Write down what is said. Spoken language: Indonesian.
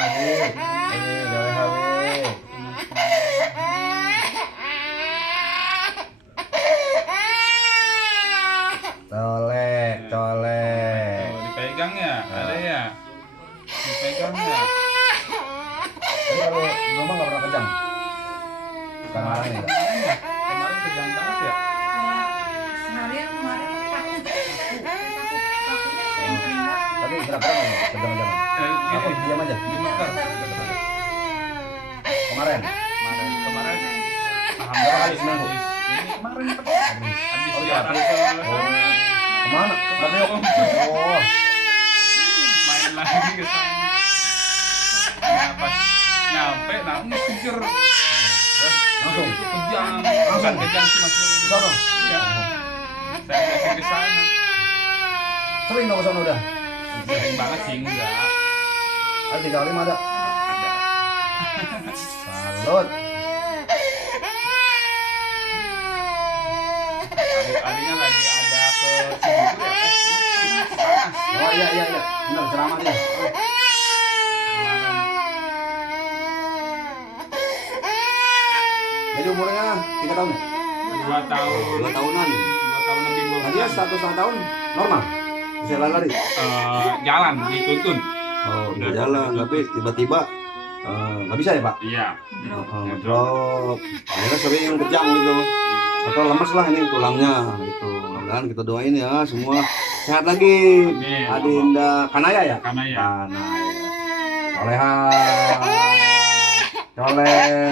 wih. Soleha wih. Colek. Tuh, dipegang ya, ada ya. Dipegang ya. Tapi kalau rumah nggak pernah kejang. Kemarin ya. Kemarin pegang banget ya. Seharian kemarin takut kakunya sering banget. Tapi berapa lama ya kejang-kejangan? Aku Gini, diam aja. bentar. Kemarin. Kemarin. Berapa kali seminggu? Ini kemarin Habis. habis Oh, siaran iya. ke Oh. Kemana? Kemana? Oh. main lagi ke sana. Nah, pas nyampe nangis kejer. Langsung. Kejang. Langsung. Kejang sih maksudnya. Di sono. Iya. Saya kasih ke sana. Sering dong ke sono udah. Sering banget sih enggak. Ada 3 kali mah ada. Ada. Salut. Alinya lagi ada ke Cibubur ya. Oh iya. Benar ceramah dia. Jadi umurnya 3 tahun ya? 2 tahun. 2 tahunan. 2 tahun lebih 2 Nah, dia 1,5 tahun normal. Bisa lari. jalan dituntun. Oh, udah jalan tapi tiba-tiba nggak bisa ya Pak? Iya. Ngedrop. Akhirnya sering kejang gitu. Atau lemes lah ini tulangnya gitu. Mudah-mudahan kita doain ya semua sehat lagi. Amin. Adinda Kanaya ya? Karena ya. Kanaya. Soleha. Colek.